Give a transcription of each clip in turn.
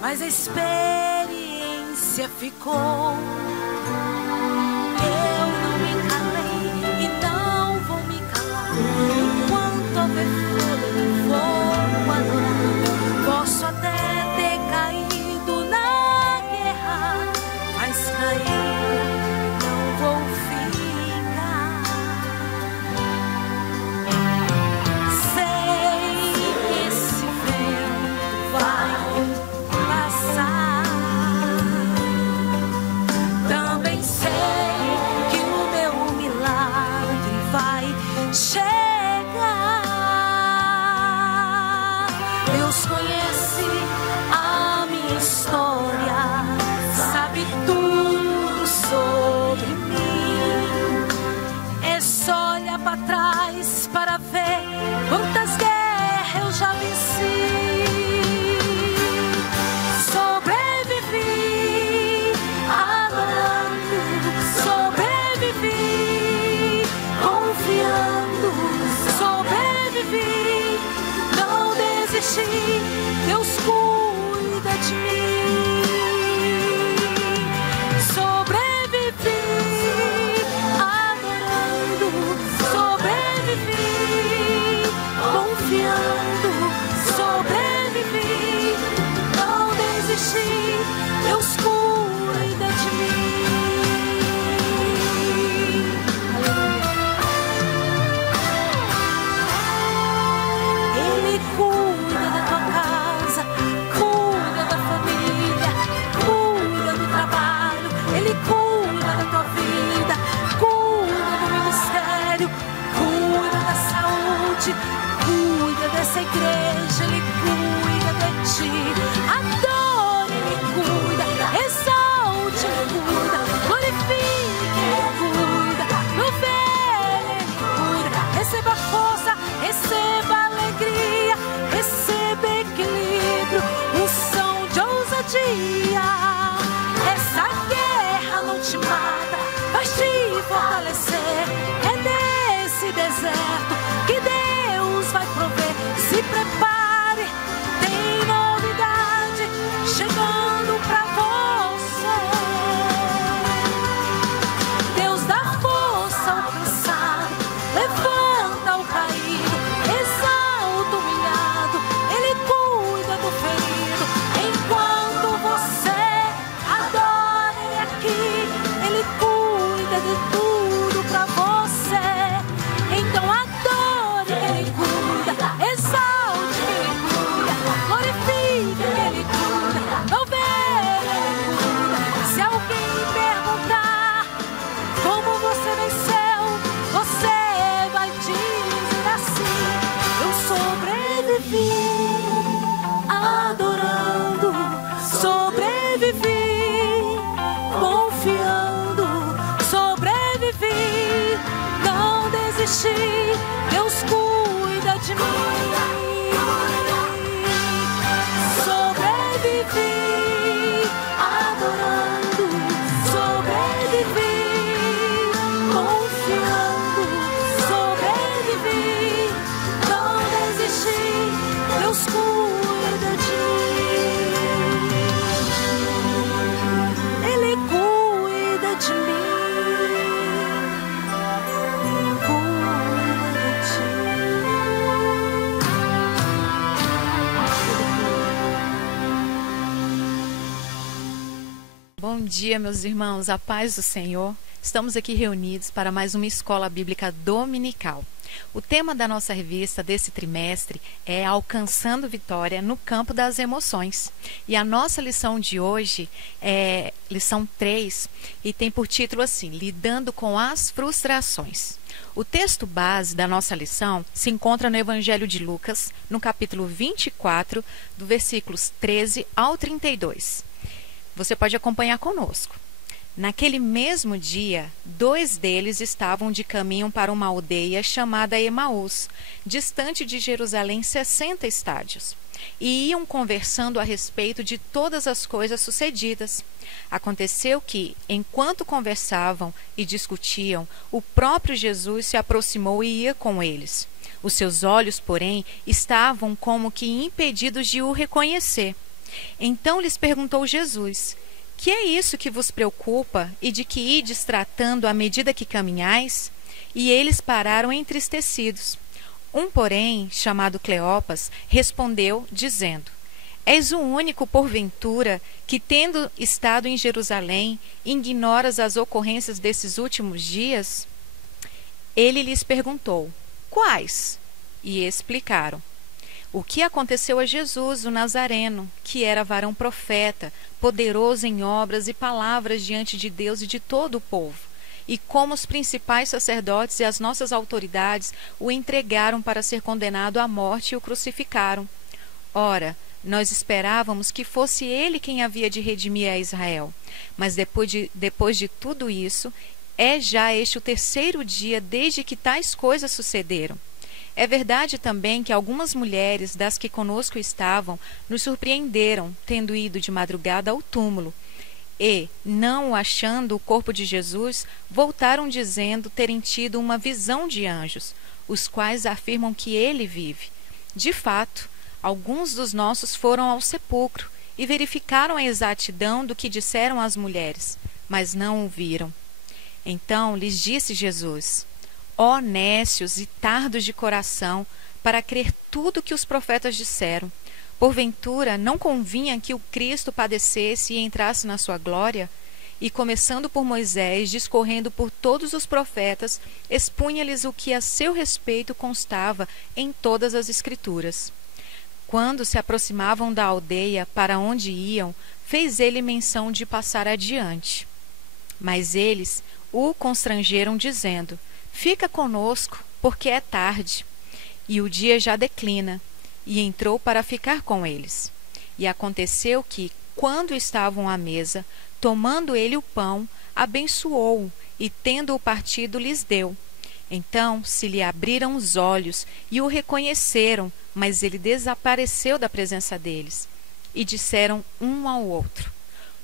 mas a experiência ficou. Eu não me calei e não vou me calar. Enquanto houver fôlego, vou adorar. Posso até ter caído na guerra, mas cair não vou ficar. Sei que esse vento vai passar. Também sei que o meu milagre vai chegar. Deus conhece a minha história, sabe tudo sobre mim. É só olhar para trás para ver quantas guerras eu já venci. Sobrevivi adorando, sobrevivi confiando, sobrevivi, não desisti. Deus cuida de mim. Sobrevivi adorando, sobrevivi confiando, sobrevivi, não desisti. Deus cuida de mim. Ele cuida da tua casa, cuida da família, cuida do trabalho. Ele cuida da tua vida, cuida do ministério, cuida da saúde, cuida dessa igreja. Ele cuida de ti. Adore, Ele cuida. Exalte, Ele cuida. Glorifique, Ele cuida. Louve, Ele cuida. Receba força, receba alegria, receba equilíbrio, unção de ousadia. Essa guerra não te mata, vai te fortalecer. É nesse deserto que Deus vai prover. Se prepare, tem novidade chegando pra você. Deus dá força ao cansado, levanta o caído, exalta o humilhado. Ele cuida do ferido. Enquanto você adora Ele aqui, Ele cuida de tudo pra você. Então adore, Ele cuida. Exalte, Ele cuida. Glorifique, Ele cuida. Louve, Ele cuida. Se alguém perguntar como você venceu, você vai dizer assim: eu sobrevivi adorando, sobrevivi confiando, sobrevivi, não desisti. Deus cuida de mim. Sobrevivi adorando, sobrevivi confiando, sobrevivi, não desisti. Deus cuida de mim. Ele cuida de mim. Cuida de ti. Bom dia, meus irmãos, a paz do Senhor. Estamos aqui reunidos para mais uma escola bíblica dominical. O tema da nossa revista desse trimestre é Alcançando Vitória no Campo das Emoções. E a nossa lição de hoje é lição 3 e tem por título assim: Lidando com as Frustrações. O texto base da nossa lição se encontra no Evangelho de Lucas, no capítulo 24, do versículos 13 ao 32. Você pode acompanhar conosco. Naquele mesmo dia, 2 deles estavam de caminho para uma aldeia chamada Emaús, distante de Jerusalém 60 estádios, e iam conversando a respeito de todas as coisas sucedidas. Aconteceu que, enquanto conversavam e discutiam, o próprio Jesus se aproximou e ia com eles. Os seus olhos, porém, estavam como que impedidos de o reconhecer. Então lhes perguntou Jesus: que é isso que vos preocupa e de que ides tratando à medida que caminhais? E eles pararam entristecidos. Um, porém, chamado Cleopas, respondeu, dizendo: és o único, porventura, que, tendo estado em Jerusalém, ignoras as ocorrências desses últimos dias? Ele lhes perguntou: quais? E explicaram o que aconteceu a Jesus, o Nazareno, que era varão profeta, poderoso em obras e palavras diante de Deus e de todo o povo, e como os principais sacerdotes e as nossas autoridades o entregaram para ser condenado à morte e o crucificaram. Ora, nós esperávamos que fosse ele quem havia de redimir a Israel. Mas depois de tudo isso, é já este o terceiro dia desde que tais coisas sucederam. É verdade também que algumas mulheres das que conosco estavam nos surpreenderam, tendo ido de madrugada ao túmulo, e, não achando o corpo de Jesus, voltaram dizendo terem tido uma visão de anjos, os quais afirmam que ele vive. De fato, alguns dos nossos foram ao sepulcro e verificaram a exatidão do que disseram as mulheres, mas não o viram. Então lhes disse Jesus: ó nécios e tardos de coração, para crer tudo que os profetas disseram. Porventura, não convinha que o Cristo padecesse e entrasse na sua glória? E, começando por Moisés, discorrendo por todos os profetas, expunha-lhes o que a seu respeito constava em todas as Escrituras. Quando se aproximavam da aldeia para onde iam, fez ele menção de passar adiante. Mas eles o constrangeram, dizendo: fica conosco, porque é tarde, e o dia já declina. E entrou para ficar com eles. E aconteceu que, quando estavam à mesa, tomando ele o pão, abençoou-o, e tendo-o partido, lhes deu. Então se lhe abriram os olhos, e o reconheceram, mas ele desapareceu da presença deles. E disseram um ao outro: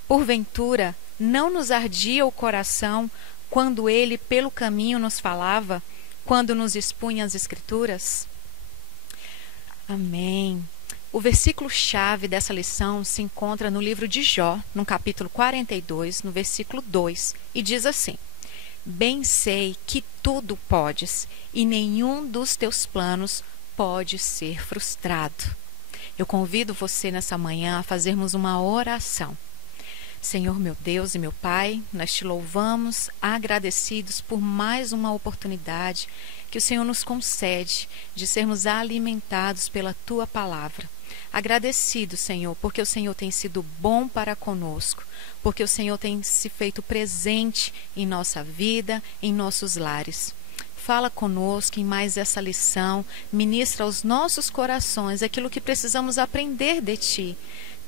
porventura, não nos ardia o coração quando ele pelo caminho nos falava, quando nos expunha as Escrituras? Amém. O versículo-chave dessa lição se encontra no livro de Jó, no capítulo 42, no versículo 2, e diz assim: bem sei que tudo podes, e nenhum dos teus planos pode ser frustrado. Eu convido você nessa manhã a fazermos uma oração. Senhor meu Deus e meu Pai, nós te louvamos, agradecidos por mais uma oportunidade que o Senhor nos concede de sermos alimentados pela Tua Palavra. Agradecido, Senhor, porque o Senhor tem sido bom para conosco, porque o Senhor tem se feito presente em nossa vida, em nossos lares. Fala conosco em mais essa lição, ministra aos nossos corações aquilo que precisamos aprender de Ti.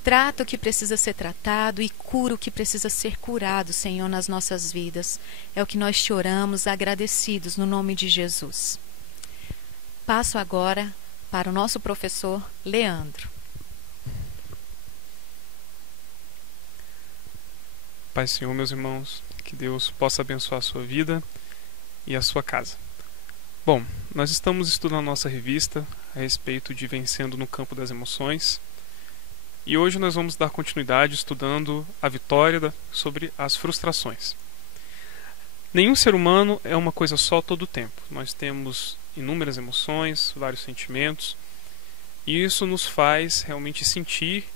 Trata o que precisa ser tratado e cura o que precisa ser curado, Senhor, nas nossas vidas. É o que nós te oramos, agradecidos, no nome de Jesus. Passo agora para o nosso professor Leandro. Pai Senhor, meus irmãos, que Deus possa abençoar a sua vida e a sua casa. Bom, nós estamos estudando a nossa revista a respeito de Vencendo no Campo das Emoções. E hoje nós vamos dar continuidade estudando a vitória sobre as frustrações. Nenhum ser humano é uma coisa só todo o tempo. Nós temos inúmeras emoções, vários sentimentos, e isso nos faz realmente sentir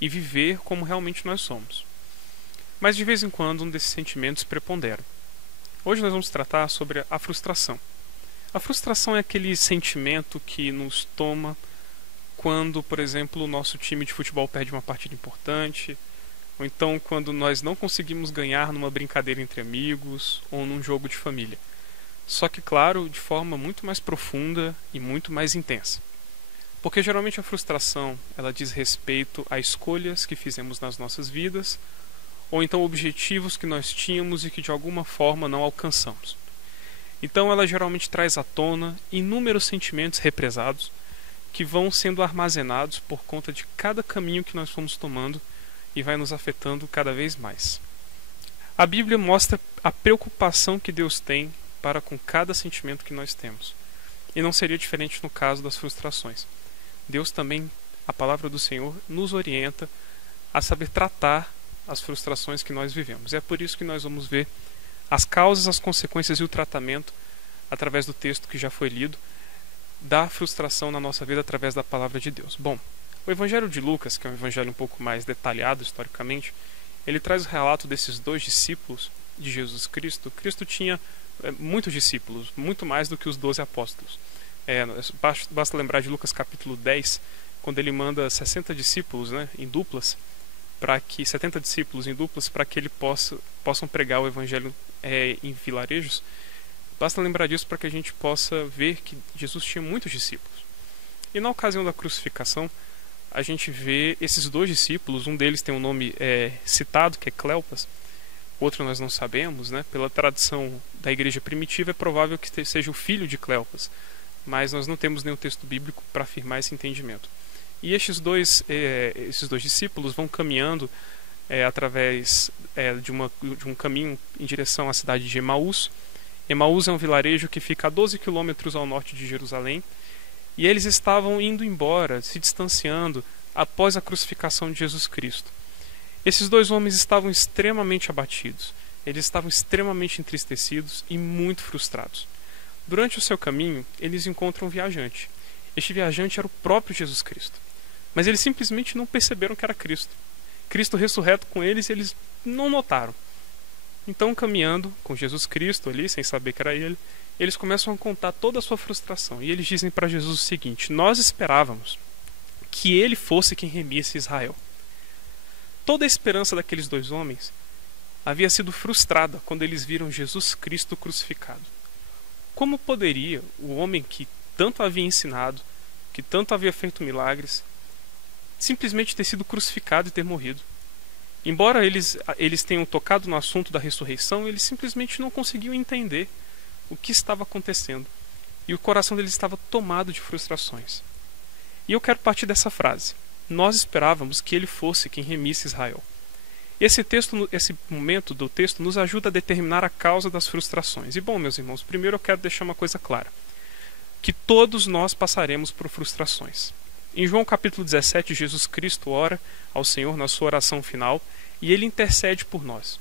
e viver como realmente nós somos. Mas de vez em quando um desses sentimentos prepondera. Hoje nós vamos tratar sobre a frustração. A frustração é aquele sentimento que nos toma quando, por exemplo, o nosso time de futebol perde uma partida importante, ou então quando nós não conseguimos ganhar numa brincadeira entre amigos ou num jogo de família. Só que, claro, de forma muito mais profunda e muito mais intensa. Porque geralmente a frustração ela diz respeito a escolhas que fizemos nas nossas vidas, ou então objetivos que nós tínhamos e que de alguma forma não alcançamos. Então ela geralmente traz à tona inúmeros sentimentos represados que vão sendo armazenados por conta de cada caminho que nós fomos tomando e vai nos afetando cada vez mais. A Bíblia mostra a preocupação que Deus tem para com cada sentimento que nós temos. E não seria diferente no caso das frustrações. Deus também a palavra do Senhor nos orienta a saber tratar as frustrações que nós vivemos. É por isso que nós vamos ver as causas, as consequências e o tratamento, através do texto que já foi lido, da frustração na nossa vida através da palavra de Deus. Bom, o Evangelho de Lucas, que é um evangelho um pouco mais detalhado historicamente, ele traz o relato desses 2 discípulos de Jesus Cristo. Cristo tinha muitos discípulos, muito mais do que os 12 apóstolos. Basta lembrar de Lucas capítulo 10, quando ele manda 60 discípulos, em duplas, 70 discípulos em duplas, para que ele possam pregar o evangelho em vilarejos. Basta lembrar disso para que a gente possa ver que Jesus tinha muitos discípulos. E na ocasião da crucificação, a gente vê esses 2 discípulos, um deles tem um nome citado, que é Cleopas, outro nós não sabemos, pela tradição da igreja primitiva é provável que seja o filho de Cleopas, mas nós não temos nenhum texto bíblico para afirmar esse entendimento. E esses dois discípulos vão caminhando através de um caminho em direção à cidade de Emaús. Emaús é um vilarejo que fica a 12 quilômetros ao norte de Jerusalém, e eles estavam indo embora, se distanciando após a crucificação de Jesus Cristo. Esses 2 homens estavam extremamente abatidos, eles estavam extremamente entristecidos e muito frustrados. Durante o seu caminho, eles encontram um viajante. Este viajante era o próprio Jesus Cristo. Mas eles simplesmente não perceberam que era Cristo. Cristo ressurreto com eles, eles não notaram. Então, caminhando com Jesus Cristo ali, sem saber que era ele, eles começam a contar toda a sua frustração. E eles dizem para Jesus o seguinte: nós esperávamos que ele fosse quem remisse Israel. Toda a esperança daqueles 2 homens havia sido frustrada quando eles viram Jesus Cristo crucificado. Como poderia o homem que tanto havia ensinado, que tanto havia feito milagres, simplesmente ter sido crucificado e ter morrido? Embora eles tenham tocado no assunto da ressurreição, eles simplesmente não conseguiam entender o que estava acontecendo. E o coração deles estava tomado de frustrações. E eu quero partir dessa frase: nós esperávamos que ele fosse quem remisse Israel. Esse momento do texto nos ajuda a determinar a causa das frustrações. E bom, meus irmãos, primeiro eu quero deixar uma coisa clara: que todos nós passaremos por frustrações. Em João capítulo 17, Jesus Cristo ora ao Senhor na sua oração final e ele intercede por nós.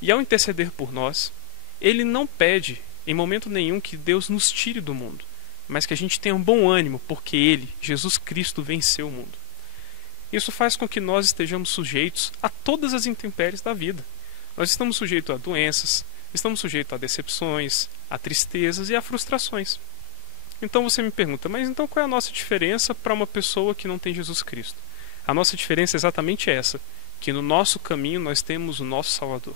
E ao interceder por nós, ele não pede em momento nenhum que Deus nos tire do mundo, mas que a gente tenha um bom ânimo, porque ele, Jesus Cristo, venceu o mundo. Isso faz com que nós estejamos sujeitos a todas as intempéries da vida. Nós estamos sujeitos a doenças, estamos sujeitos a decepções, a tristezas e a frustrações. Então você me pergunta: mas então qual é a nossa diferença para uma pessoa que não tem Jesus Cristo? A nossa diferença é exatamente essa: que no nosso caminho nós temos o nosso Salvador.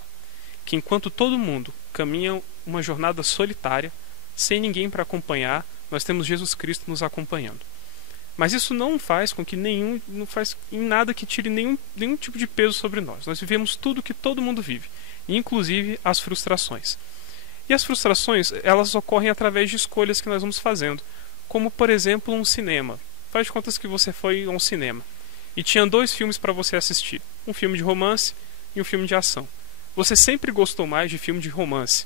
Que enquanto todo mundo caminha uma jornada solitária, sem ninguém para acompanhar, nós temos Jesus Cristo nos acompanhando. Mas isso não faz com que não faz em nada que tire nenhum tipo de peso sobre nós. Nós vivemos tudo que todo mundo vive, inclusive as frustrações. E as frustrações, elas ocorrem através de escolhas que nós vamos fazendo, como por exemplo um cinema. Faz de contas que você foi a um cinema e tinha 2 filmes para você assistir, um filme de romance e um filme de ação. Você sempre gostou mais de filme de romance,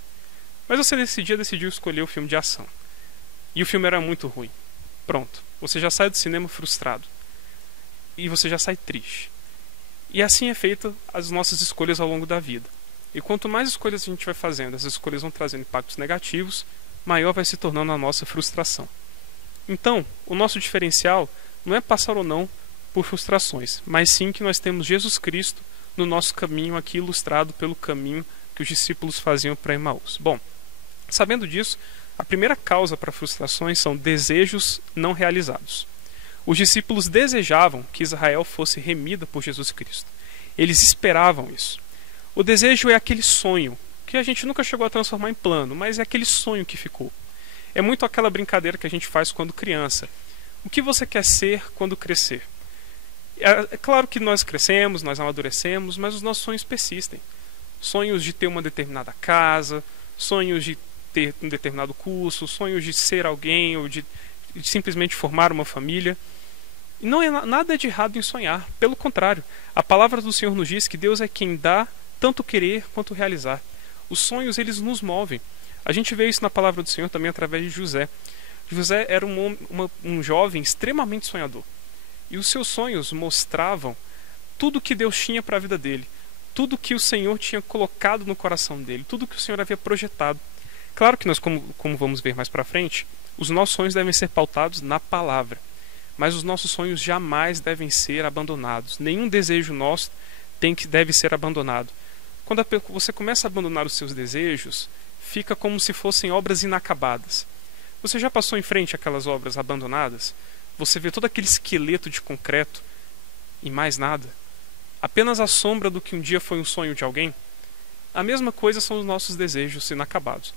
mas você decidiu escolher o filme de ação. E o filme era muito ruim. Pronto, você já sai do cinema frustrado. E você já sai triste. E assim é feita as nossas escolhas ao longo da vida. E quanto mais escolhas a gente vai fazendo, essas escolhas vão trazendo impactos negativos, maior vai se tornando a nossa frustração. Então, o nosso diferencial não é passar ou não por frustrações, mas sim que nós temos Jesus Cristo no nosso caminho, aqui ilustrado pelo caminho que os discípulos faziam para Emaús. Bom, sabendo disso, a primeira causa para frustrações são desejos não realizados. Os discípulos desejavam que Israel fosse remida por Jesus Cristo. Eles esperavam isso. O desejo é aquele sonho que a gente nunca chegou a transformar em plano, mas é aquele sonho que ficou. É muito aquela brincadeira que a gente faz quando criança. O que você quer ser quando crescer? É claro que nós crescemos, nós amadurecemos, mas os nossos sonhos persistem. Sonhos de ter uma determinada casa, sonhos de ter um determinado curso, sonhos de ser alguém ou de simplesmente formar uma família. E não é nada de errado em sonhar, pelo contrário. A palavra do Senhor nos diz que Deus é quem dá tanto querer quanto realizar. Os sonhos, eles nos movem. A gente vê isso na palavra do Senhor também através de José. José era um jovem extremamente sonhador. E os seus sonhos mostravam tudo que Deus tinha para a vida dele, tudo que o Senhor tinha colocado no coração dele, tudo que o Senhor havia projetado. Claro que nós, como vamos ver mais para frente, os nossos sonhos devem ser pautados na palavra, mas os nossos sonhos jamais devem ser abandonados. Nenhum desejo nosso deve ser abandonado. Quando você começa a abandonar os seus desejos, fica como se fossem obras inacabadas. Você já passou em frente àquelas obras abandonadas? Você vê todo aquele esqueleto de concreto e mais nada? Apenas a sombra do que um dia foi um sonho de alguém? A mesma coisa são os nossos desejos inacabados.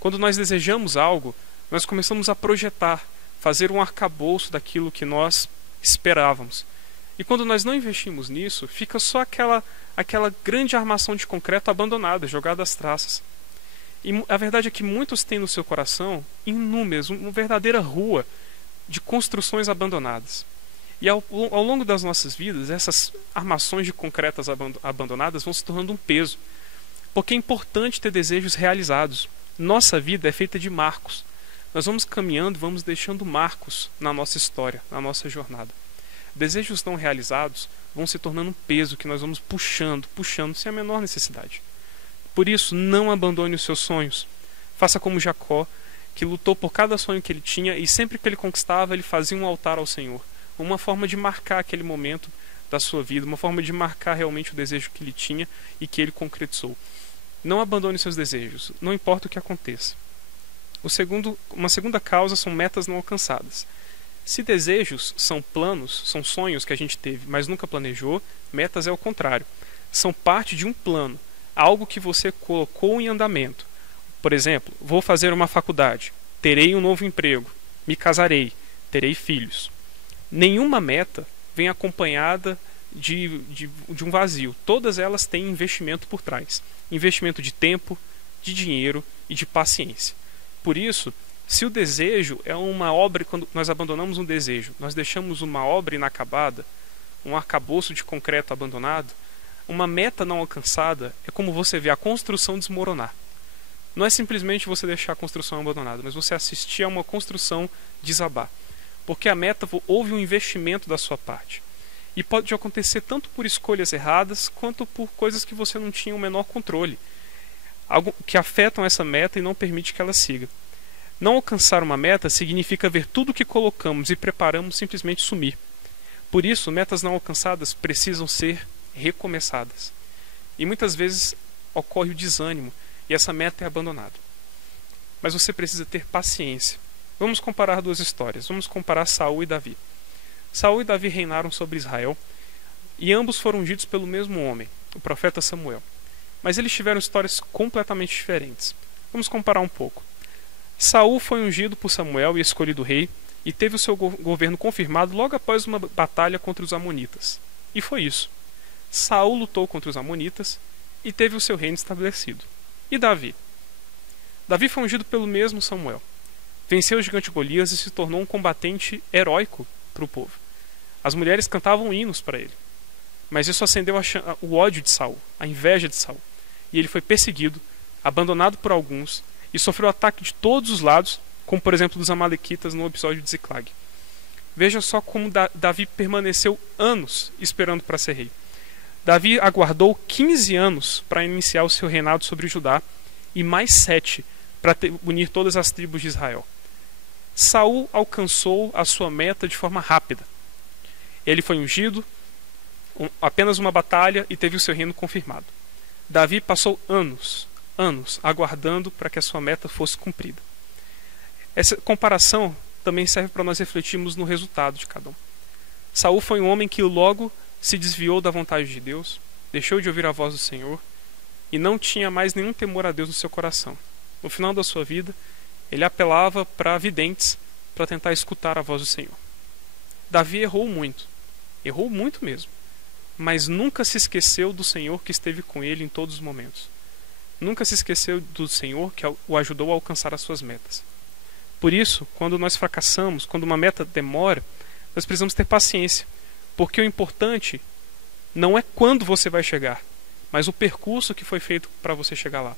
Quando nós desejamos algo, nós começamos a projetar, fazer um arcabouço daquilo que nós esperávamos. E quando nós não investimos nisso, fica só aquela grande armação de concreto abandonada, jogada às traças. E a verdade é que muitos têm no seu coração inúmeras, uma verdadeira rua de construções abandonadas. E ao longo das nossas vidas, essas armações de concretas abandonadas vão se tornando um peso. Porque é importante ter desejos realizados. Nossa vida é feita de marcos. Nós vamos caminhando, vamos deixando marcos na nossa história, na nossa jornada. Desejos não realizados vão se tornando um peso que nós vamos puxando sem a menor necessidade. Por isso, não abandone os seus sonhos. Faça como Jacó, que lutou por cada sonho que ele tinha e sempre que ele conquistava, ele fazia um altar ao Senhor. Uma forma de marcar aquele momento da sua vida, uma forma de marcar realmente o desejo que ele tinha e que ele concretizou. Não abandone seus desejos, não importa o que aconteça. Uma segunda causa são metas não alcançadas. Se desejos são planos, são sonhos que a gente teve, mas nunca planejou, metas é o contrário. São parte de um plano, algo que você colocou em andamento. Por exemplo, vou fazer uma faculdade, terei um novo emprego, me casarei, terei filhos. Nenhuma meta vem acompanhada de um vazio. Todas elas têm investimento por trás. Investimento de tempo, de dinheiro e de paciência. Por isso, se o desejo é uma obra, quando nós abandonamos um desejo, nós deixamos uma obra inacabada, um arcabouço de concreto abandonado, uma meta não alcançada é como você vê a construção desmoronar. Não é simplesmente você deixar a construção abandonada, mas você assistir a uma construção desabar. Porque a meta houve um investimento da sua parte. E pode acontecer tanto por escolhas erradas, quanto por coisas que você não tinha o menor controle. Algo que afetam essa meta e não permite que ela siga. Não alcançar uma meta significa ver tudo que colocamos e preparamos simplesmente sumir. Por isso, metas não alcançadas precisam ser recomeçadas. E muitas vezes ocorre o desânimo e essa meta é abandonada. Mas você precisa ter paciência. Vamos comparar duas histórias. Vamos comparar Saul e Davi. Saul e Davi reinaram sobre Israel e ambos foram ungidos pelo mesmo homem, o profeta Samuel. Mas eles tiveram histórias completamente diferentes. Vamos comparar um pouco. Saul foi ungido por Samuel e escolhido rei e teve o seu governo confirmado logo após uma batalha contra os amonitas. E foi isso. Saul lutou contra os amonitas e teve o seu reino estabelecido. E Davi? Davi foi ungido pelo mesmo Samuel. Venceu o gigante Golias e se tornou um combatente heróico para o povo. As mulheres cantavam hinos para ele. Mas isso acendeu o ódio de Saul, a inveja de Saul. E ele foi perseguido, abandonado por alguns e sofreu ataque de todos os lados, como por exemplo dos amalequitas no episódio de Ziklag. Veja só como Davi permaneceu anos esperando para ser rei. Davi aguardou 15 anos para iniciar o seu reinado sobre Judá e mais 7 para unir todas as tribos de Israel. Saul alcançou a sua meta de forma rápida. Ele foi ungido, apenas uma batalha e teve o seu reino confirmado. Davi passou anos aguardando para que a sua meta fosse cumprida. Essa comparação também serve para nós refletirmos no resultado de cada um. Saul foi um homem que logo se desviou da vontade de Deus, deixou de ouvir a voz do Senhor e não tinha mais nenhum temor a Deus no seu coração. No final da sua vida, ele apelava para videntes para tentar escutar a voz do Senhor. Davi errou muito mesmo, mas nunca se esqueceu do Senhor que esteve com ele em todos os momentos. Nunca se esqueceu do Senhor que o ajudou a alcançar as suas metas. Por isso, quando nós fracassamos, quando uma meta demora, nós precisamos ter paciência, porque o importante não é quando você vai chegar, mas o percurso que foi feito para você chegar lá.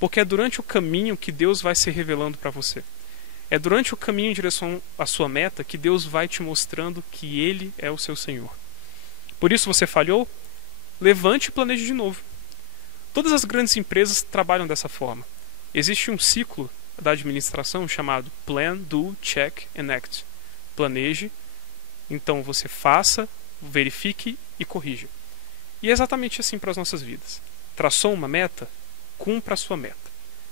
Porque é durante o caminho que Deus vai se revelando para você. É durante o caminho em direção à sua meta que Deus vai te mostrando que Ele é o seu Senhor. Por isso você falhou? Levante e planeje de novo. Todas as grandes empresas trabalham dessa forma. Existe um ciclo da administração chamado Plan, Do, Check and Act. Planeje, então você faça, verifique e corrija. E é exatamente assim para as nossas vidas. Traçou uma meta? Cumpra a sua meta.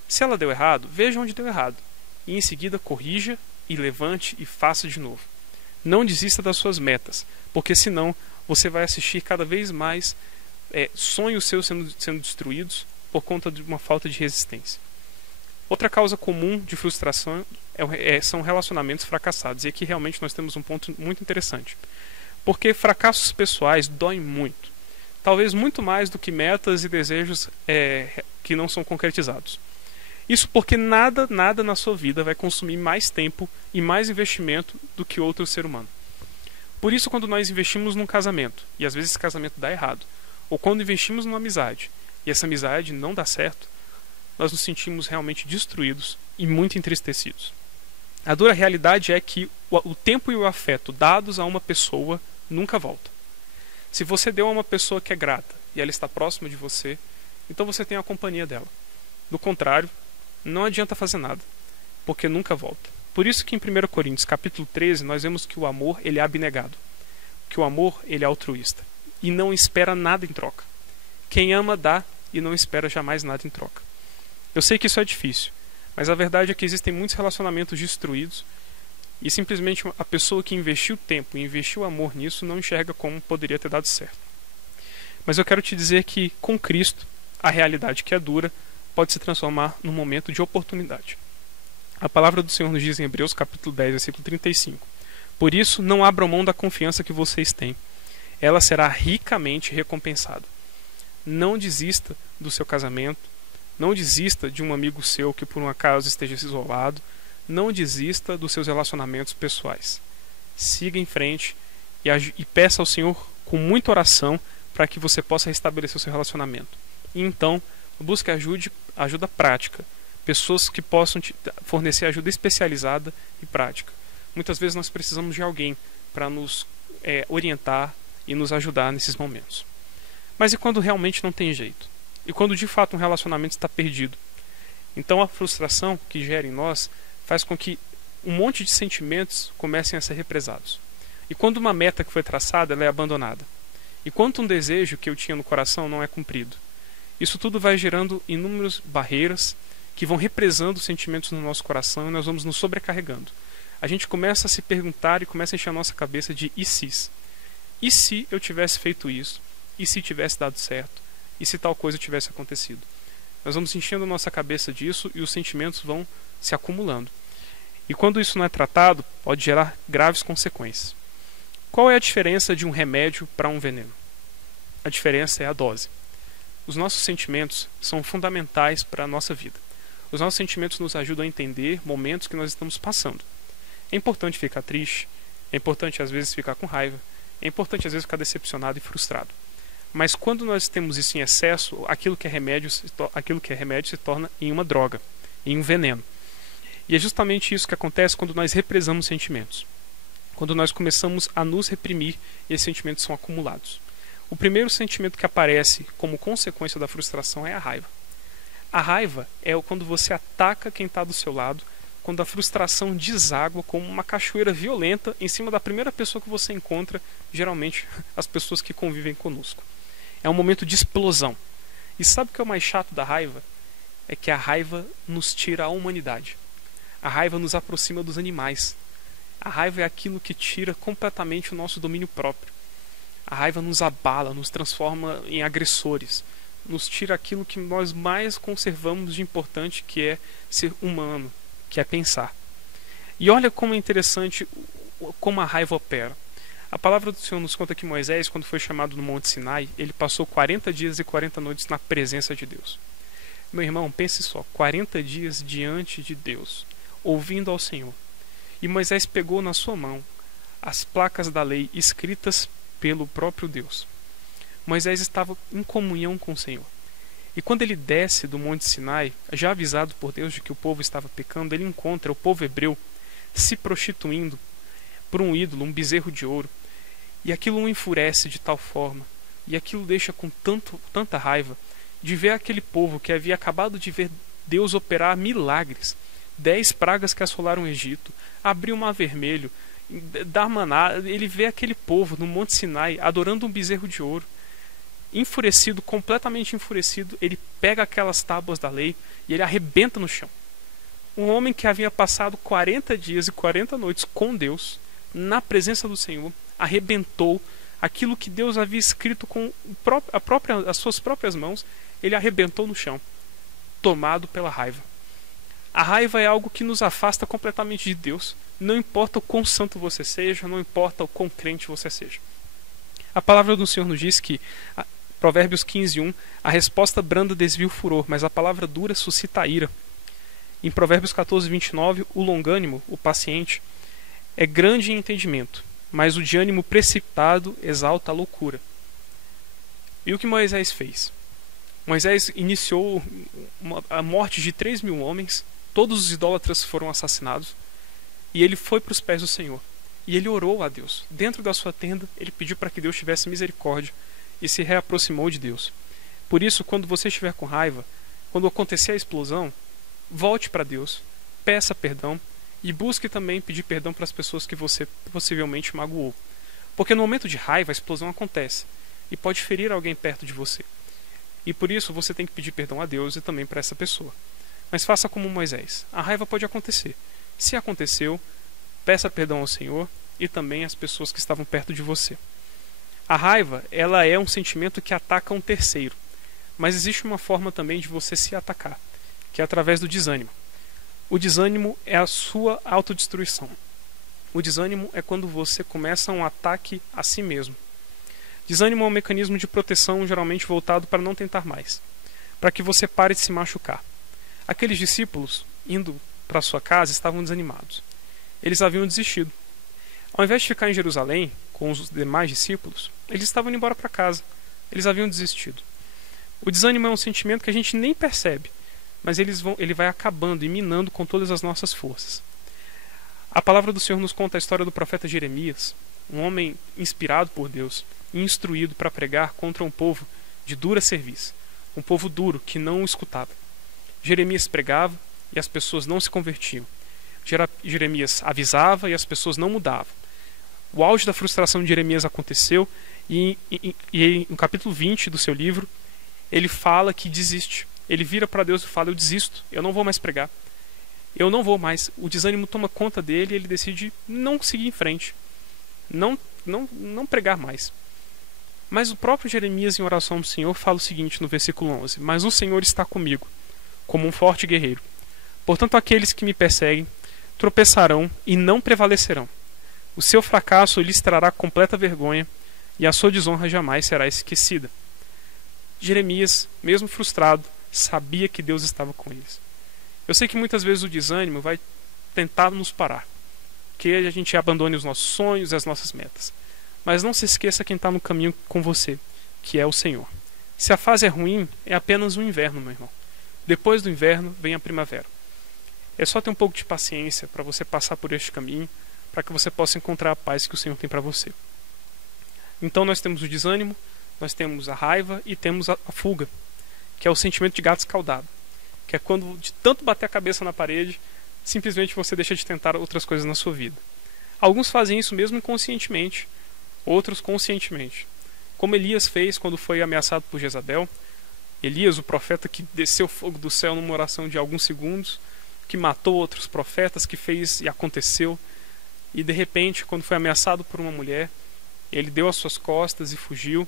Se ela deu errado, veja onde deu errado. E em seguida corrija e levante e faça de novo. Não desista das suas metas, porque senão você vai assistir cada vez mais sonhos seus sendo destruídos por conta de uma falta de resistência. Outra causa comum de frustração são relacionamentos fracassados. E aqui realmente nós temos um ponto muito interessante. Porque fracassos pessoais doem muito. Talvez muito mais do que metas e desejos que não são concretizados. Isso porque nada na sua vida vai consumir mais tempo e mais investimento do que outro ser humano. Por isso, quando nós investimos num casamento, e às vezes esse casamento dá errado, ou quando investimos numa amizade, e essa amizade não dá certo, nós nos sentimos realmente destruídos e muito entristecidos. A dura realidade é que o tempo e o afeto dados a uma pessoa nunca voltam. Se você deu a uma pessoa que é grata e ela está próxima de você, então você tem a companhia dela. Do contrário, não adianta fazer nada, porque nunca volta. Por isso que em 1 Coríntios capítulo 13 nós vemos que o amor ele é abnegado, que o amor ele é altruísta e não espera nada em troca. Quem ama dá e não espera jamais nada em troca. Eu sei que isso é difícil, mas a verdade é que existem muitos relacionamentos destruídos e simplesmente a pessoa que investiu tempo e investiu amor nisso não enxerga como poderia ter dado certo. Mas eu quero te dizer que com Cristo, a realidade que é dura pode se transformar num momento de oportunidade. A palavra do Senhor nos diz em Hebreus capítulo 10, versículo 35. Por isso, não abram mão da confiança que vocês têm. Ela será ricamente recompensada. Não desista do seu casamento. Não desista de um amigo seu que por um acaso esteja isolado. Não desista dos seus relacionamentos pessoais. Siga em frente e peça ao Senhor com muita oração para que você possa restabelecer o seu relacionamento. E então, busque ajuda prática. Pessoas que possam te fornecer ajuda especializada e prática. Muitas vezes nós precisamos de alguém para nos orientar e nos ajudar nesses momentos. Mas e quando realmente não tem jeito? E quando de fato um relacionamento está perdido? Então a frustração que gera em nós faz com que um monte de sentimentos comecem a ser represados. E quando uma meta que foi traçada ela é abandonada. E quando um desejo que eu tinha no coração não é cumprido. Isso tudo vai gerando inúmeras barreiras que vão represando sentimentos no nosso coração e nós vamos nos sobrecarregando. A gente começa a se perguntar e começa a encher a nossa cabeça de e se? E se eu tivesse feito isso? E se tivesse dado certo? E se tal coisa tivesse acontecido? Nós vamos enchendo a nossa cabeça disso e os sentimentos vão se acumulando. E quando isso não é tratado, pode gerar graves consequências. Qual é a diferença de um remédio para um veneno? A diferença é a dose. Os nossos sentimentos são fundamentais para a nossa vida. Os nossos sentimentos nos ajudam a entender momentos que nós estamos passando. É importante ficar triste, é importante às vezes ficar com raiva, é importante às vezes ficar decepcionado e frustrado. Mas quando nós temos isso em excesso, aquilo que é remédio se torna em uma droga, em um veneno. E é justamente isso que acontece quando nós represamos sentimentos. Quando nós começamos a nos reprimir e esses sentimentos são acumulados. O primeiro sentimento que aparece como consequência da frustração é a raiva. A raiva é quando você ataca quem está do seu lado, quando a frustração deságua como uma cachoeira violenta em cima da primeira pessoa que você encontra, geralmente as pessoas que convivem conosco. É um momento de explosão. E sabe o que é o mais chato da raiva? É que a raiva nos tira a humanidade. A raiva nos aproxima dos animais. A raiva é aquilo que tira completamente o nosso domínio próprio. A raiva nos abala, nos transforma em agressores. Nos tira aquilo que nós mais conservamos de importante, que é ser humano, que é pensar. E olha como é interessante como a raiva opera. A palavra do Senhor nos conta que Moisés, quando foi chamado no Monte Sinai, ele passou 40 dias e 40 noites na presença de Deus. Meu irmão, pense só, 40 dias diante de Deus, ouvindo ao Senhor. E Moisés pegou na sua mão as placas da lei escritas pelo próprio Deus. Moisés estava em comunhão com o Senhor. E quando ele desce do Monte Sinai, já avisado por Deus de que o povo estava pecando, ele encontra o povo hebreu se prostituindo por um ídolo, um bezerro de ouro. E aquilo o enfurece de tal forma, e aquilo deixa com tanta raiva de ver aquele povo que havia acabado de ver Deus operar milagres, 10 pragas que assolaram o Egito, abrir o mar vermelho, dar maná. Ele vê aquele povo no Monte Sinai adorando um bezerro de ouro. Enfurecido, completamente enfurecido, ele pega aquelas tábuas da lei e ele arrebenta no chão. Um homem que havia passado 40 dias e 40 noites com Deus, na presença do Senhor, arrebentou aquilo que Deus havia escrito com as suas próprias mãos. Ele arrebentou no chão, tomado pela raiva. A raiva é algo que nos afasta completamente de Deus. Não importa o quão santo você seja, não importa o quão crente você seja. A palavra do Senhor nos diz que, Provérbios 15:1, a resposta branda desvia o furor, mas a palavra dura suscita a ira. Em Provérbios 14:29, o longânimo, o paciente, é grande em entendimento, mas o de ânimo precipitado exalta a loucura. E o que Moisés fez? Moisés iniciou a morte de 3.000 homens, todos os idólatras foram assassinados, e ele foi para os pés do Senhor. E ele orou a Deus. Dentro da sua tenda, ele pediu para que Deus tivesse misericórdia e se reaproximou de Deus. Por isso, quando você estiver com raiva, quando acontecer a explosão, volte para Deus, peça perdão e busque também pedir perdão para as pessoas que você possivelmente magoou. Porque no momento de raiva, a explosão acontece e pode ferir alguém perto de você. E por isso você tem que pedir perdão a Deus e também para essa pessoa. Mas faça como Moisés. A raiva pode acontecer. Se aconteceu, peça perdão ao Senhor e também às pessoas que estavam perto de você. A raiva, ela é um sentimento que ataca um terceiro. Mas existe uma forma também de você se atacar, que é através do desânimo. O desânimo é a sua autodestruição. O desânimo é quando você começa um ataque a si mesmo. Desânimo é um mecanismo de proteção geralmente voltado para não tentar mais, para que você pare de se machucar. Aqueles discípulos, indo para sua casa, estavam desanimados. Eles haviam desistido. Ao invés de ficar em Jerusalém com os demais discípulos, eles estavam indo embora para casa. Eles haviam desistido. O desânimo é um sentimento que a gente nem percebe, mas ele vai acabando e minando com todas as nossas forças. A palavra do Senhor nos conta a história do profeta Jeremias, um homem inspirado por Deus e instruído para pregar contra um povo de dura cerviz, um povo duro que não o escutava. Jeremias pregava e as pessoas não se convertiam. Jeremias avisava e as pessoas não mudavam. O auge da frustração de Jeremias aconteceu e no capítulo 20 do seu livro, ele fala que desiste. Ele vira para Deus e fala: eu desisto, eu não vou mais pregar. Eu não vou mais. O desânimo toma conta dele e ele decide não seguir em frente. Não pregar mais. Mas o próprio Jeremias, em oração ao Senhor, fala o seguinte no versículo 11: mas o Senhor está comigo, como um forte guerreiro. Portanto, aqueles que me perseguem tropeçarão e não prevalecerão. O seu fracasso lhes trará completa vergonha e a sua desonra jamais será esquecida. Jeremias, mesmo frustrado, sabia que Deus estava com eles. Eu sei que muitas vezes o desânimo vai tentar nos parar, que a gente abandone os nossos sonhos e as nossas metas. Mas não se esqueça quem está no caminho com você, que é o Senhor. Se a fase é ruim, é apenas um inverno, meu irmão. Depois do inverno vem a primavera. É só ter um pouco de paciência para você passar por este caminho, para que você possa encontrar a paz que o Senhor tem para você. Então nós temos o desânimo, nós temos a raiva e temos a fuga, que é o sentimento de gato escaldado, que é quando de tanto bater a cabeça na parede, simplesmente você deixa de tentar outras coisas na sua vida. Alguns fazem isso mesmo inconscientemente, outros conscientemente. Como Elias fez quando foi ameaçado por Jezabel. Elias, o profeta que desceu fogo do céu numa oração de alguns segundos, que matou outros profetas, que fez e aconteceu. E de repente, quando foi ameaçado por uma mulher, ele deu as suas costas e fugiu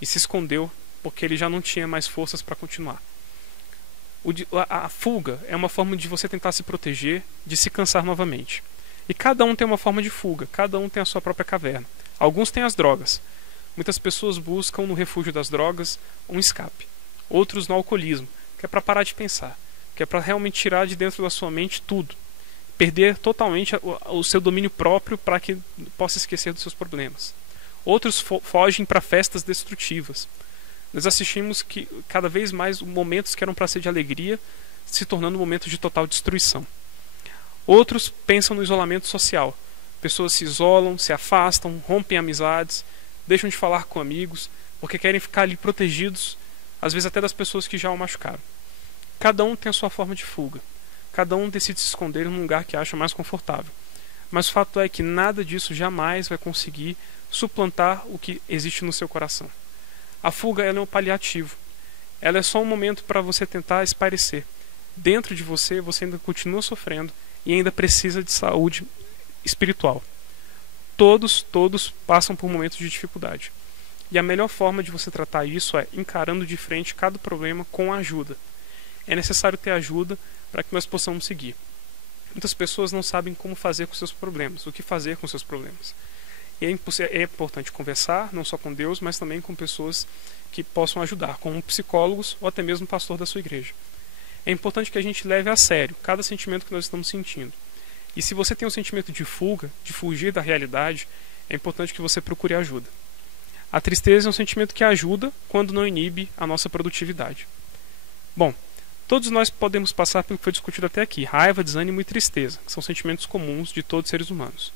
e se escondeu, porque ele já não tinha mais forças para continuar. A fuga é uma forma de você tentar se proteger, de se cansar novamente. E cada um tem uma forma de fuga, cada um tem a sua própria caverna. Alguns têm as drogas. Muitas pessoas buscam no refúgio das drogas um escape. Outros no alcoolismo, que é para parar de pensar, que é para realmente tirar de dentro da sua mente tudo. Perder totalmente o seu domínio próprio para que possa esquecer dos seus problemas. Outros fogem para festas destrutivas. Nós assistimos que cada vez mais momentos que eram para ser de alegria se tornando momentos de total destruição. Outros pensam no isolamento social. Pessoas se isolam, se afastam, rompem amizades, deixam de falar com amigos, porque querem ficar ali protegidos, às vezes até das pessoas que já o machucaram. Cada um tem a sua forma de fuga. Cada um decide se esconder num lugar que acha mais confortável. Mas o fato é que nada disso jamais vai conseguir suplantar o que existe no seu coração. A fuga ela é um paliativo. Ela é só um momento para você tentar espairecer. Dentro de você, você ainda continua sofrendo e ainda precisa de saúde espiritual. Todos passam por momentos de dificuldade. E a melhor forma de você tratar isso é encarando de frente cada problema com ajuda. É necessário ter ajuda para que nós possamos seguir. Muitas pessoas não sabem como fazer com seus problemas, o que fazer com seus problemas. E é importante conversar, não só com Deus, mas também com pessoas que possam ajudar, como psicólogos ou até mesmo o pastor da sua igreja. É importante que a gente leve a sério cada sentimento que nós estamos sentindo. E se você tem um sentimento de fuga, de fugir da realidade, é importante que você procure ajuda. A tristeza é um sentimento que ajuda quando não inibe a nossa produtividade. Bom, todos nós podemos passar pelo que foi discutido até aqui, raiva, desânimo e tristeza, que são sentimentos comuns de todos os seres humanos.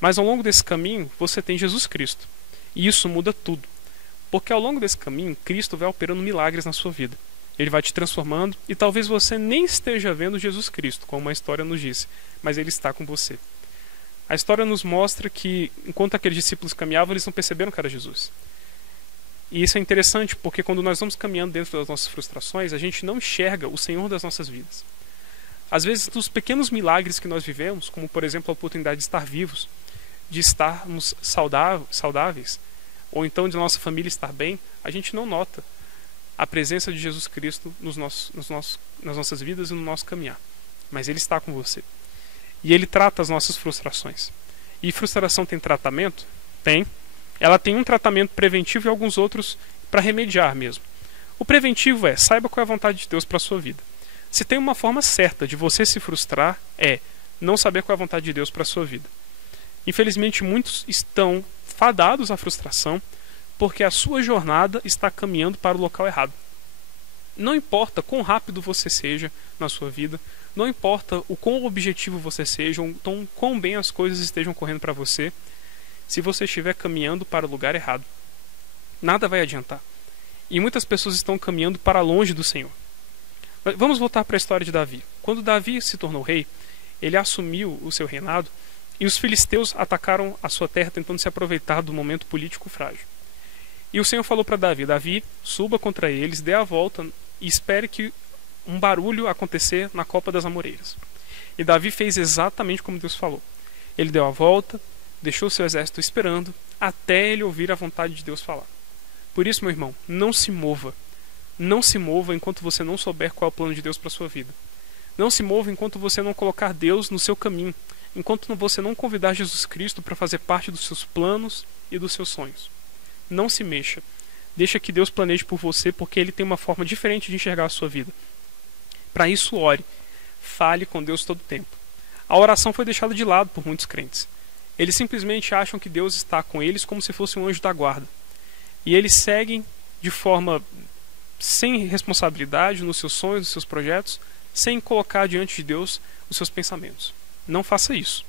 Mas ao longo desse caminho, você tem Jesus Cristo. E isso muda tudo. Porque ao longo desse caminho, Cristo vai operando milagres na sua vida. Ele vai te transformando e talvez você nem esteja vendo Jesus Cristo, como a história nos disse, mas Ele está com você. A história nos mostra que, enquanto aqueles discípulos caminhavam, eles não perceberam que era Jesus. E isso é interessante, porque quando nós vamos caminhando dentro das nossas frustrações, a gente não enxerga o Senhor das nossas vidas. Às vezes, dos pequenos milagres que nós vivemos, como por exemplo a oportunidade de estar vivos, de estarmos saudáveis, ou então de nossa família estar bem, a gente não nota a presença de Jesus Cristo nas nossas vidas e no nosso caminhar. Mas Ele está com você. E Ele trata as nossas frustrações. E frustração tem tratamento? Tem. Ela tem um tratamento preventivo e alguns outros para remediar mesmo. O preventivo é, saiba qual é a vontade de Deus para a sua vida. Se tem uma forma certa de você se frustrar, é não saber qual é a vontade de Deus para a sua vida. Infelizmente, muitos estão fadados à frustração porque a sua jornada está caminhando para o local errado. Não importa quão rápido você seja na sua vida, não importa o quão objetivo você seja, ou quão bem as coisas estejam correndo para você, se você estiver caminhando para o lugar errado, nada vai adiantar. E muitas pessoas estão caminhando para longe do Senhor. Vamos voltar para a história de Davi. Quando Davi se tornou rei, ele assumiu o seu reinado e os filisteus atacaram a sua terra tentando se aproveitar do momento político frágil. E o Senhor falou para Davi: Davi, suba contra eles, dê a volta e espere que um barulho acontecer na copa das amoreiras. E Davi fez exatamente como Deus falou. Ele deu a volta, deixou seu exército esperando até ele ouvir a vontade de Deus falar. Por isso, meu irmão, não se mova. Não se mova enquanto você não souber qual é o plano de Deus para a sua vida. Não se mova enquanto você não colocar Deus no seu caminho. Enquanto você não convidar Jesus Cristo para fazer parte dos seus planos e dos seus sonhos. Não se mexa. Deixa que Deus planeje por você, porque Ele tem uma forma diferente de enxergar a sua vida. Para isso, ore. Fale com Deus todo o tempo. A oração foi deixada de lado por muitos crentes. Eles simplesmente acham que Deus está com eles como se fosse um anjo da guarda. E eles seguem de forma sem responsabilidade nos seus sonhos, nos seus projetos, sem colocar diante de Deus os seus pensamentos. Não faça isso.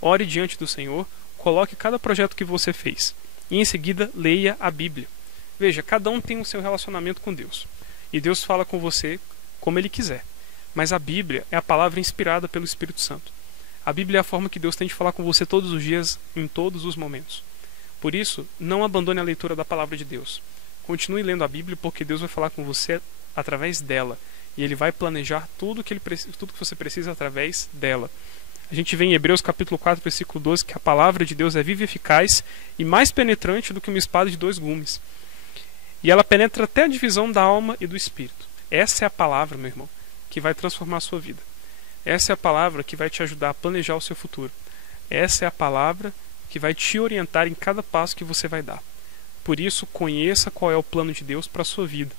Ore diante do Senhor, coloque cada projeto que você fez. E em seguida, leia a Bíblia. Veja, cada um tem o seu relacionamento com Deus. E Deus fala com você como Ele quiser. Mas a Bíblia é a palavra inspirada pelo Espírito Santo. A Bíblia é a forma que Deus tem de falar com você todos os dias, em todos os momentos. Por isso, não abandone a leitura da palavra de Deus. Continue lendo a Bíblia, porque Deus vai falar com você através dela. E Ele vai planejar tudo que você precisa através dela. A gente vê em Hebreus capítulo 4, versículo 12, que a palavra de Deus é viva e eficaz e mais penetrante do que uma espada de 2 gumes. E ela penetra até a divisão da alma e do espírito. Essa é a palavra, meu irmão, que vai transformar a sua vida. Essa é a palavra que vai te ajudar a planejar o seu futuro. Essa é a palavra que vai te orientar em cada passo que você vai dar. Por isso, conheça qual é o plano de Deus para a sua vida.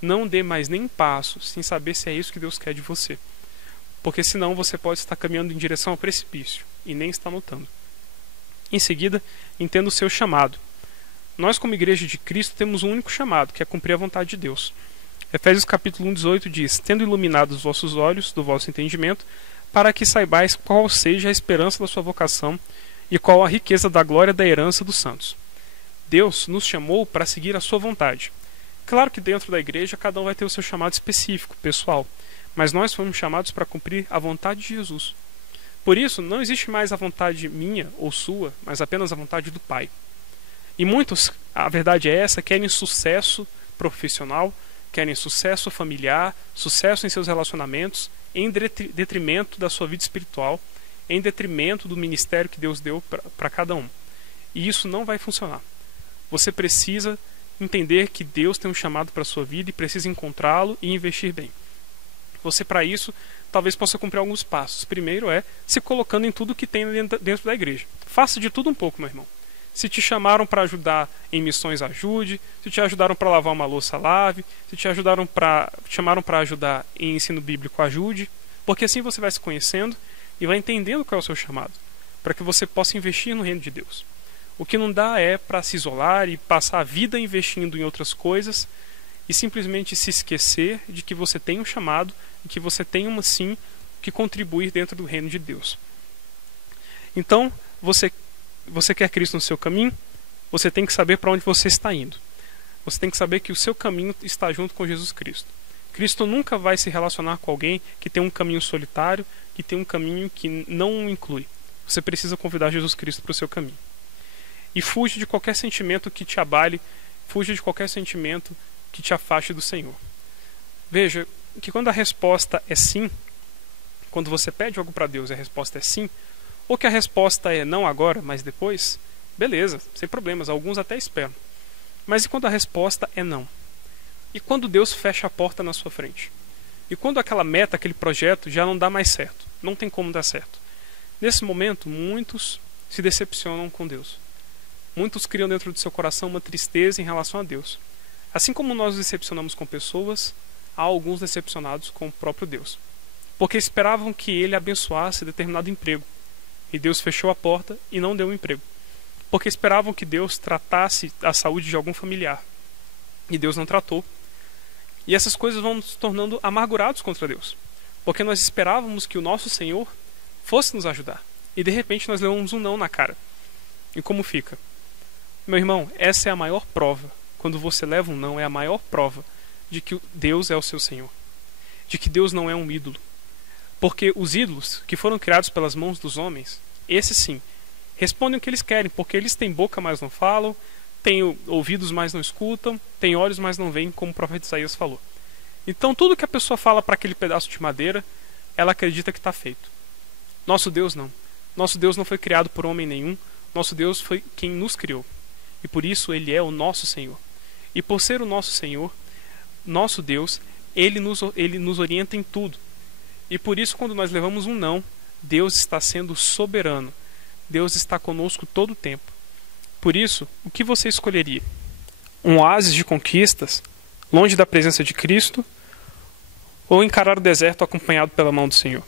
Não dê mais nem um passo sem saber se é isso que Deus quer de você. Porque senão você pode estar caminhando em direção ao precipício e nem está notando. Em seguida, entenda o seu chamado. nós como igreja de Cristo temos um único chamado, que é cumprir a vontade de Deus. Efésios capítulo 1:18 diz: tendo iluminado os vossos olhos do vosso entendimento, para que saibais qual seja a esperança da sua vocação e qual a riqueza da glória da herança dos santos. Deus nos chamou para seguir a sua vontade. Claro que dentro da igreja cada um vai ter o seu chamado específico, pessoal, mas nós fomos chamados para cumprir a vontade de Jesus. Por isso, não existe mais a vontade minha ou sua, mas apenas a vontade do Pai. E muitos, a verdade é essa, querem sucesso profissional, querem sucesso familiar, sucesso em seus relacionamentos, em detrimento da sua vida espiritual, em detrimento do ministério que Deus deu para cada um. E isso não vai funcionar. Você precisa entender que Deus tem um chamado para a sua vida e precisa encontrá-lo e investir bem. Você, para isso, talvez possa cumprir alguns passos. Primeiro é se colocando em tudo que tem dentro da igreja. Faça de tudo um pouco, meu irmão. Se te chamaram para ajudar em missões, ajude. Se te ajudaram para lavar uma louça, lave. Se te chamaram para ajudar em ensino bíblico, ajude. Porque assim você vai se conhecendo e vai entendendo qual é o seu chamado, para que você possa investir no reino de Deus. O que não dá é para se isolar e passar a vida investindo em outras coisas e simplesmente se esquecer de que você tem um chamado e que você tem sim que contribuir dentro do reino de Deus. Então, você quer Cristo no seu caminho? Você tem que saber para onde você está indo. Você tem que saber que o seu caminho está junto com Jesus Cristo. Cristo nunca vai se relacionar com alguém que tem um caminho solitário, que tem um caminho que não o inclui. Você precisa convidar Jesus Cristo para o seu caminho. E fuja de qualquer sentimento que te abale, fuja de qualquer sentimento que te afaste do Senhor. Veja que quando a resposta é sim, quando você pede algo para Deus e a resposta é sim, ou que a resposta é não agora, mas depois, beleza, sem problemas, alguns até esperam. Mas e quando a resposta é não? E quando Deus fecha a porta na sua frente? E quando aquela meta, aquele projeto já não dá mais certo, não tem como dar certo? Nesse momento, muitos se decepcionam com Deus. Muitos criam dentro do seu coração uma tristeza em relação a Deus. Assim como nós nos decepcionamos com pessoas, há alguns decepcionados com o próprio Deus. Porque esperavam que Ele abençoasse determinado emprego. E Deus fechou a porta e não deu um emprego. Porque esperavam que Deus tratasse a saúde de algum familiar. E Deus não tratou. E essas coisas vão nos tornando amargurados contra Deus. Porque nós esperávamos que o nosso Senhor fosse nos ajudar. E de repente nós levamos um não na cara. E como fica? Meu irmão, essa é a maior prova. Quando você leva um não, é a maior prova de que Deus é o seu Senhor. De que Deus não é um ídolo. Porque os ídolos que foram criados pelas mãos dos homens, esses sim, respondem o que eles querem, porque eles têm boca, mas não falam, têm ouvidos, mas não escutam, têm olhos, mas não veem, como o profeta Isaías falou. Então tudo que a pessoa fala para aquele pedaço de madeira, ela acredita que está feito. Nosso Deus não. Nosso Deus não foi criado por homem nenhum, nosso Deus foi quem nos criou. E por isso Ele é o nosso Senhor. E por ser o nosso Senhor, nosso Deus, Ele nos orienta em tudo. E por isso, quando nós levamos um não, Deus está sendo soberano. Deus está conosco todo o tempo. Por isso, o que você escolheria? Um oásis de conquistas, longe da presença de Cristo, ou encarar o deserto acompanhado pela mão do Senhor?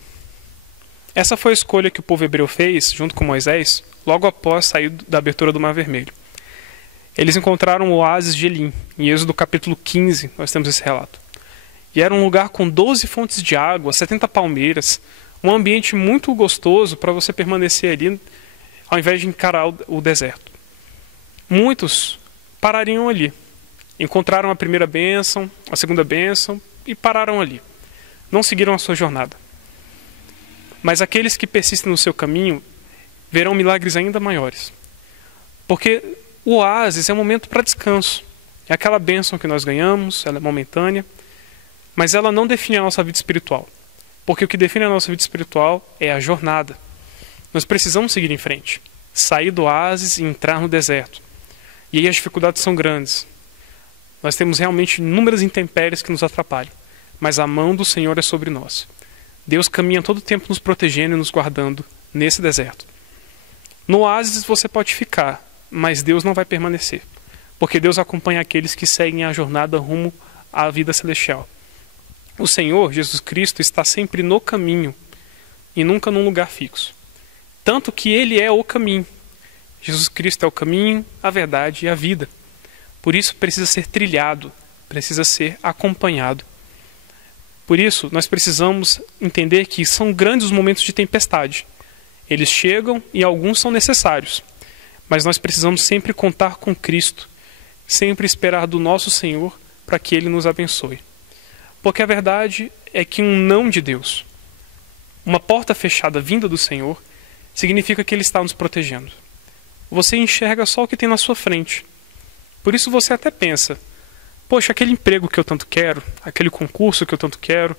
Essa foi a escolha que o povo hebreu fez, junto com Moisés, logo após sair da abertura do Mar Vermelho. Eles encontraram o oásis de Elim. Em Êxodo capítulo 15, nós temos esse relato. E era um lugar com 12 fontes de água, 70 palmeiras, um ambiente muito gostoso para você permanecer ali, ao invés de encarar o deserto. Muitos parariam ali. Encontraram a primeira bênção, a segunda bênção, e pararam ali. Não seguiram a sua jornada. Mas aqueles que persistem no seu caminho verão milagres ainda maiores. Porque o oásis é um momento para descanso. É aquela bênção que nós ganhamos, ela é momentânea, mas ela não define a nossa vida espiritual. Porque o que define a nossa vida espiritual é a jornada. Nós precisamos seguir em frente, sair do oásis e entrar no deserto. E aí as dificuldades são grandes. Nós temos realmente inúmeras intempéries que nos atrapalham, mas a mão do Senhor é sobre nós. Deus caminha todo o tempo nos protegendo e nos guardando nesse deserto. No oásis você pode ficar, mas Deus não vai permanecer, porque Deus acompanha aqueles que seguem a jornada rumo à vida celestial. O Senhor, Jesus Cristo, está sempre no caminho e nunca num lugar fixo. Tanto que Ele é o caminho. Jesus Cristo é o caminho, a verdade e a vida. Por isso precisa ser trilhado, precisa ser acompanhado. Por isso nós precisamos entender que são grandes os momentos de tempestade. Eles chegam e alguns são necessários. Mas nós precisamos sempre contar com Cristo, sempre esperar do nosso Senhor para que Ele nos abençoe. Porque a verdade é que um não de Deus, uma porta fechada vinda do Senhor, significa que Ele está nos protegendo. Você enxerga só o que tem na sua frente. Por isso você até pensa, poxa, aquele emprego que eu tanto quero, aquele concurso que eu tanto quero,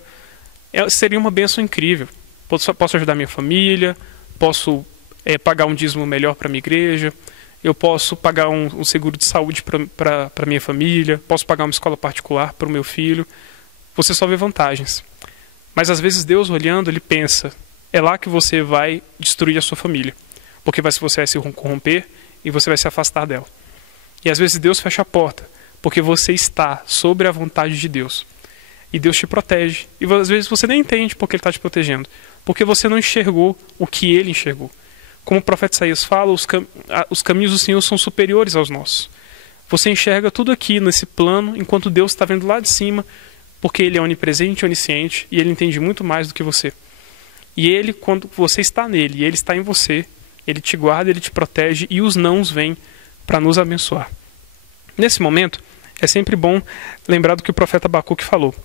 seria uma bênção incrível. Posso ajudar minha família, posso pagar um dízimo melhor para a minha igreja, eu posso pagar um seguro de saúde para a minha família, posso pagar uma escola particular para o meu filho. Você só vê vantagens. Mas às vezes Deus olhando, Ele pensa, é lá que você vai destruir a sua família. Porque você vai se corromper e você vai se afastar dela. E às vezes Deus fecha a porta, porque você está sobre a vontade de Deus. E Deus te protege. E às vezes você nem entende porque Ele está te protegendo. Porque você não enxergou o que Ele enxergou. Como o profeta Isaías fala, os caminhos do Senhor são superiores aos nossos. Você enxerga tudo aqui nesse plano, enquanto Deus está vendo lá de cima, porque Ele é onipresente, onisciente, e Ele entende muito mais do que você. E Ele, quando você está nele, e Ele está em você, Ele te guarda, Ele te protege, e os nãos vêm para nos abençoar. Nesse momento, é sempre bom lembrar do que o profeta Abacuque falou.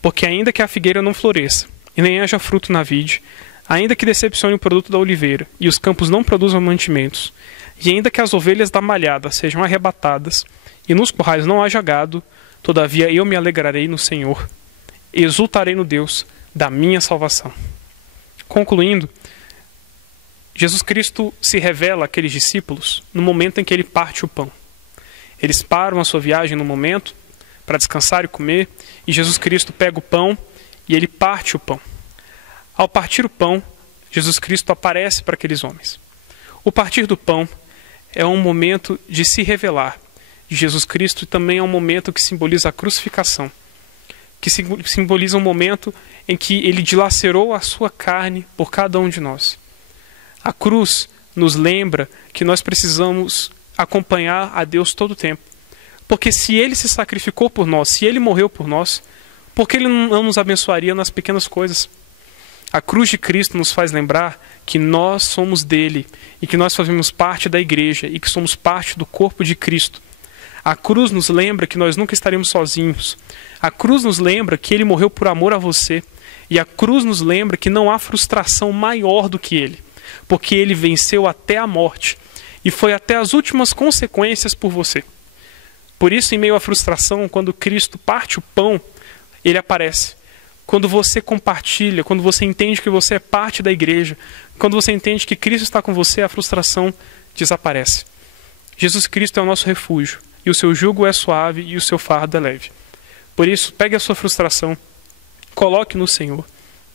Porque ainda que a figueira não floresça, e nem haja fruto na vide, ainda que decepcione o produto da oliveira, e os campos não produzam mantimentos, e ainda que as ovelhas da malhada sejam arrebatadas, e nos currais não haja gado, todavia eu me alegrarei no Senhor, e exultarei no Deus da minha salvação. Concluindo, Jesus Cristo se revela àqueles discípulos no momento em que Ele parte o pão. Eles param a sua viagem no momento para descansar e comer, e Jesus Cristo pega o pão e Ele parte o pão. Ao partir o pão, Jesus Cristo aparece para aqueles homens. O partir do pão é um momento de se revelar de Jesus Cristo e também é um momento que simboliza a crucificação, que simboliza um momento em que Ele dilacerou a sua carne por cada um de nós. A cruz nos lembra que nós precisamos acompanhar a Deus todo o tempo. Porque se Ele se sacrificou por nós, se Ele morreu por nós, por que Ele não nos abençoaria nas pequenas coisas? A cruz de Cristo nos faz lembrar que nós somos dele e que nós fazemos parte da igreja e que somos parte do corpo de Cristo. A cruz nos lembra que nós nunca estaremos sozinhos. A cruz nos lembra que Ele morreu por amor a você. E a cruz nos lembra que não há frustração maior do que Ele, porque Ele venceu até a morte e foi até as últimas consequências por você. Por isso, em meio à frustração, quando Cristo parte o pão, Ele aparece. Quando você compartilha, quando você entende que você é parte da igreja, quando você entende que Cristo está com você, a frustração desaparece. Jesus Cristo é o nosso refúgio, e o seu jugo é suave e o seu fardo é leve. Por isso, pegue a sua frustração, coloque no Senhor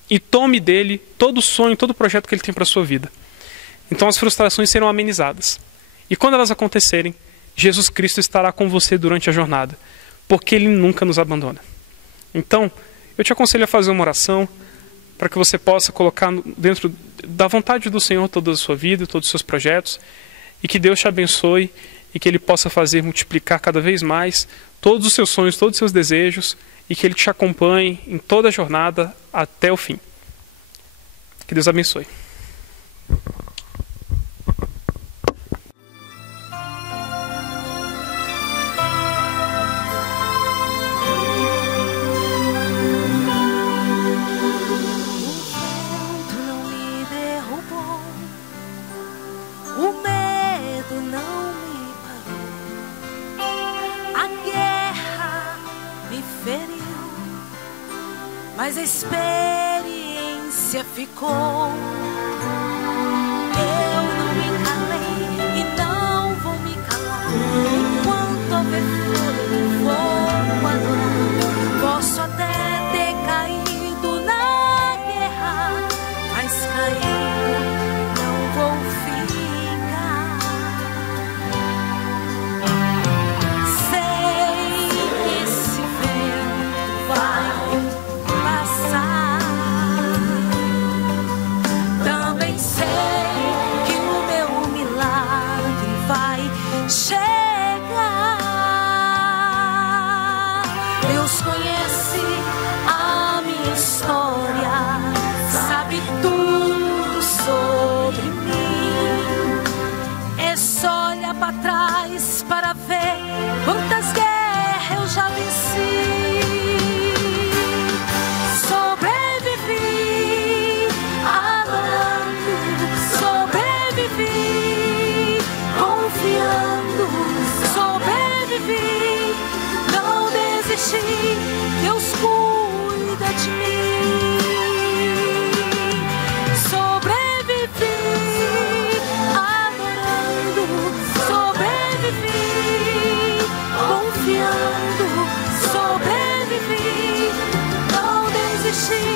e tome dele todo o sonho, todo o projeto que Ele tem para a sua vida. Então as frustrações serão amenizadas. E quando elas acontecerem, Jesus Cristo estará com você durante a jornada, porque Ele nunca nos abandona. Então, eu te aconselho a fazer uma oração para que você possa colocar dentro da vontade do Senhor toda a sua vida, todos os seus projetos, e que Deus te abençoe e que Ele possa fazer multiplicar cada vez mais todos os seus sonhos, todos os seus desejos, e que Ele te acompanhe em toda a jornada até o fim. Que Deus abençoe. Mas a experiência ficou. Eu não me calei e não vou me calar. Enquanto houver fôlego, vou adorar. Posso até ter caído na guerra, mas caído não vou ficar. Sei que esse vento vai passar. Deus conhece a minha história, sabe tudo sobre mim. É só olhar para trás para ver quantas guerras eu já venci. Sobrevivi adorando, sobrevivi confiando, sobrevivi, não desisti, Deus cuida de mim. Sobrevivi adorando, sobrevivi confiando, sobrevivi, não desisti,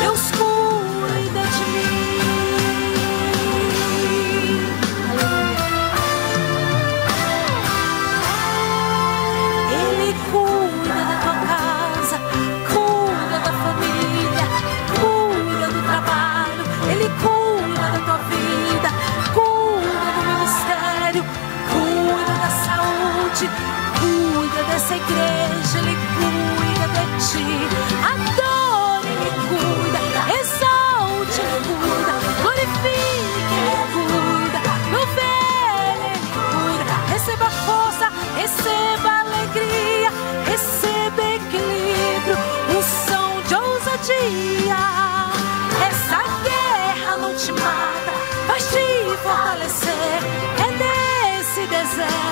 Deus cuida de mim. Ele cuida da tua casa, cuida da família, cuida do trabalho, Ele cuida da tua vida, cuida do ministério, cuida da saúde, cuida dessa igreja, Ele cuida de ti. Adore, Ele cuida, exalte, Ele cuida, glorifique, Ele cuida, louve, Ele cuida. Receba força, receba alegria, receba equilíbrio, unção de ousadia. Essa guerra não te mata, vai te fortalecer. É nesse deserto